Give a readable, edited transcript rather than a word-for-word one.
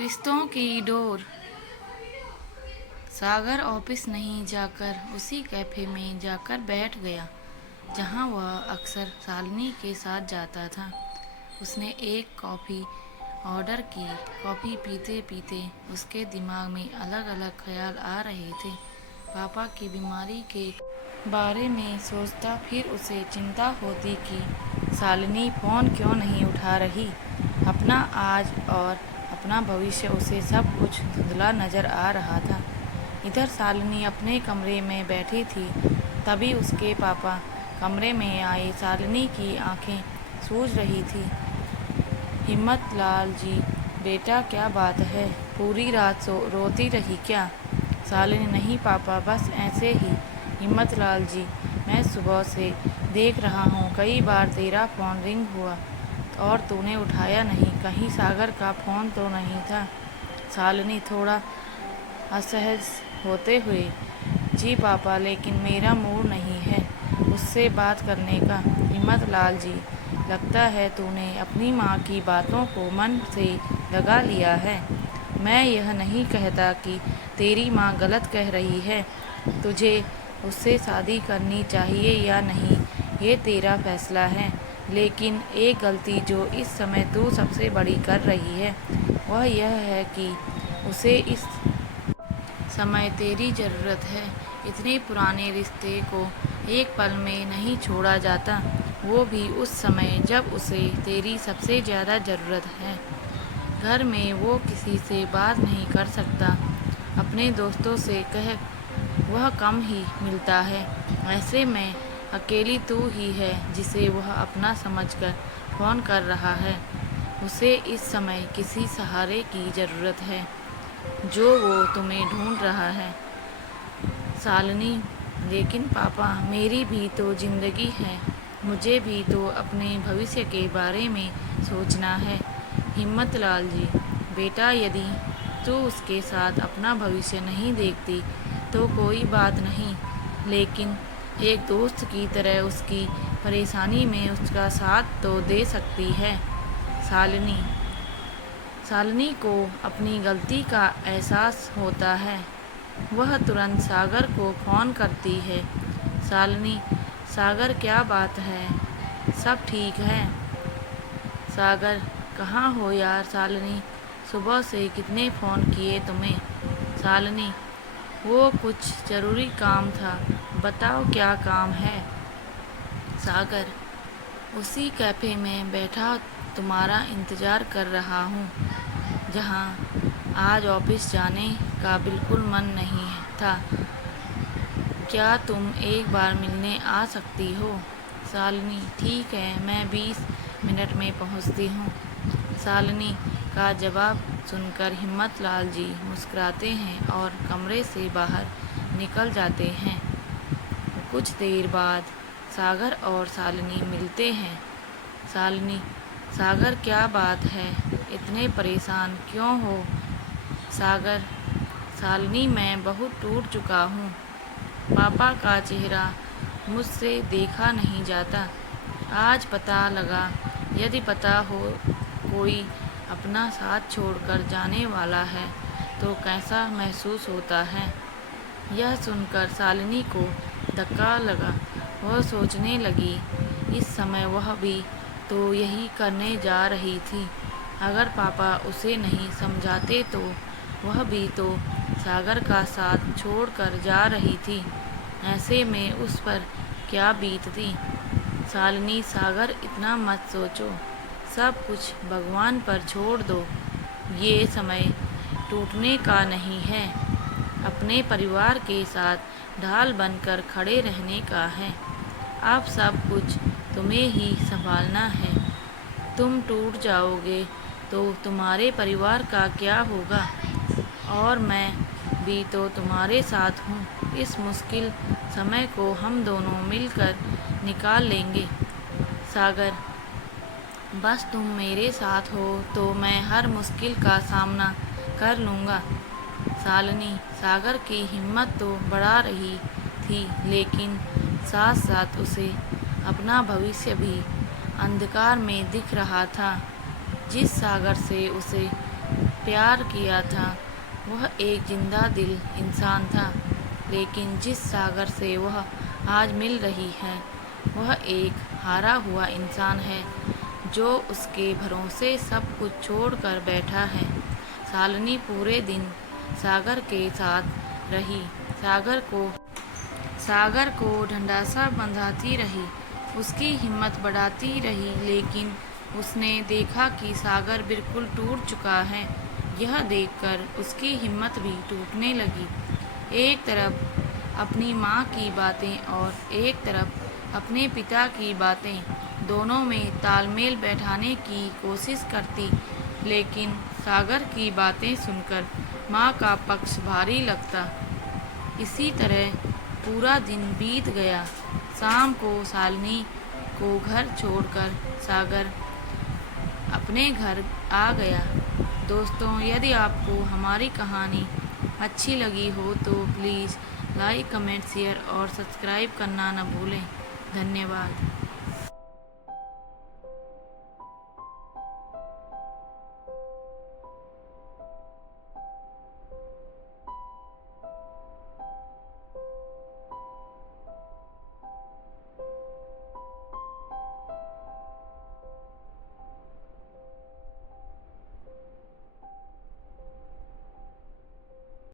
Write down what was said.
रिश्तों की डोर। सागर ऑफिस नहीं जाकर उसी कैफे में जाकर बैठ गया जहां वह अक्सर शालिनी के साथ जाता था। उसने एक कॉफ़ी ऑर्डर की। कॉफ़ी पीते पीते उसके दिमाग में अलग अलग ख्याल आ रहे थे। पापा की बीमारी के बारे में सोचता, फिर उसे चिंता होती कि शालिनी फ़ोन क्यों नहीं उठा रही। अपना आज और अपना भविष्य उसे सब कुछ धुंधला नज़र आ रहा था। इधर शालिनी अपने कमरे में बैठी थी, तभी उसके पापा कमरे में आए। शालिनी की आंखें सूज रही थी। हिम्मतलाल जी, बेटा क्या बात है, पूरी रात रोती रही क्या? शालिनी, नहीं पापा, बस ऐसे ही। हिम्मतलाल जी, मैं सुबह से देख रहा हूँ, कई बार तेरा फ़ोन रिंग हुआ और तूने उठाया नहीं। कहीं सागर का फ़ोन तो नहीं था? शालिनी थोड़ा असहज होते हुए, जी पापा, लेकिन मेरा मूड नहीं है उससे बात करने का। हिम्मतलाल जी, लगता है तूने अपनी माँ की बातों को मन से लगा लिया है। मैं यह नहीं कहता कि तेरी माँ गलत कह रही है। तुझे उससे शादी करनी चाहिए या नहीं, ये तेरा फैसला है। लेकिन एक गलती जो इस समय तू सबसे बड़ी कर रही है, वह यह है कि उसे इस समय तेरी ज़रूरत है। इतने पुराने रिश्ते को एक पल में नहीं छोड़ा जाता, वो भी उस समय जब उसे तेरी सबसे ज़्यादा ज़रूरत है। घर में वो किसी से बात नहीं कर सकता, अपने दोस्तों से कह वह कम ही मिलता है। ऐसे में अकेली तू ही है जिसे वह अपना समझकर फ़ोन कर रहा है। उसे इस समय किसी सहारे की ज़रूरत है, जो वो तुम्हें ढूंढ रहा है। शालिनी, लेकिन पापा, मेरी भी तो ज़िंदगी है, मुझे भी तो अपने भविष्य के बारे में सोचना है। हिम्मतलाल जी, बेटा, यदि तू उसके साथ अपना भविष्य नहीं देखती तो कोई बात नहीं, लेकिन एक दोस्त की तरह उसकी परेशानी में उसका साथ तो दे सकती है। शालिनी शालिनी को अपनी गलती का एहसास होता है। वह तुरंत सागर को फ़ोन करती है। शालिनी, सागर क्या बात है, सब ठीक है? सागर, कहाँ हो यार? शालिनी, सुबह से कितने फ़ोन किए तुम्हें? शालिनी, वो कुछ ज़रूरी काम था, बताओ क्या काम है? सागर, उसी कैफ़े में बैठा तुम्हारा इंतज़ार कर रहा हूँ जहाँ आज ऑफिस जाने का बिल्कुल मन नहीं था। क्या तुम एक बार मिलने आ सकती हो? शालिनी, ठीक है, मैं 20 मिनट में पहुँचती हूँ। शालिनी का जवाब सुनकर हिम्मतलाल जी मुस्कुराते हैं और कमरे से बाहर निकल जाते हैं। कुछ देर बाद सागर और शालिनी मिलते हैं। शालिनी, सागर क्या बात है, इतने परेशान क्यों हो? सागर, शालिनी, मैं बहुत टूट चुका हूँ। पापा का चेहरा मुझसे देखा नहीं जाता। आज पता लगा, यदि पता हो कोई अपना साथ छोड़कर जाने वाला है तो कैसा महसूस होता है। यह सुनकर शालिनी को धक्का लगा। वह सोचने लगी, इस समय वह भी तो यही करने जा रही थी। अगर पापा उसे नहीं समझाते तो वह भी तो सागर का साथ छोड़कर जा रही थी। ऐसे में उस पर क्या बीतती। शालिनी, सागर, इतना मत सोचो, सब कुछ भगवान पर छोड़ दो। ये समय टूटने का नहीं है, अपने परिवार के साथ ढाल बनकर खड़े रहने का है। अब सब कुछ तुम्हें ही संभालना है। तुम टूट जाओगे तो तुम्हारे परिवार का क्या होगा? और मैं भी तो तुम्हारे साथ हूँ। इस मुश्किल समय को हम दोनों मिलकर निकाल लेंगे। सागर, बस तुम मेरे साथ हो तो मैं हर मुश्किल का सामना कर लूँगा। शालिनी सागर की हिम्मत तो बढ़ा रही थी, लेकिन साथ साथ उसे अपना भविष्य भी अंधकार में दिख रहा था। जिस सागर से उसे प्यार किया था। वह एक जिंदा दिल इंसान था, लेकिन जिस सागर से वह आज मिल रही है वह एक हारा हुआ इंसान है जो उसके भरोसे सब कुछ छोड़कर बैठा है। शालिनी पूरे दिन सागर के साथ रही, सागर को ढंढासा बंधाती रही, उसकी हिम्मत बढ़ाती रही, लेकिन उसने देखा कि सागर बिल्कुल टूट चुका है। यह देखकर उसकी हिम्मत भी टूटने लगी। एक तरफ अपनी माँ की बातें और एक तरफ अपने पिता की बातें, दोनों में तालमेल बैठाने की कोशिश करती, लेकिन सागर की बातें सुनकर माँ का पक्ष भारी लगता। इसी तरह पूरा दिन बीत गया। शाम को शालिनी को घर छोड़कर सागर अपने घर आ गया। दोस्तों, यदि आपको हमारी कहानी अच्छी लगी हो तो प्लीज़ लाइक, कमेंट, शेयर और सब्सक्राइब करना न भूलें। धन्यवाद।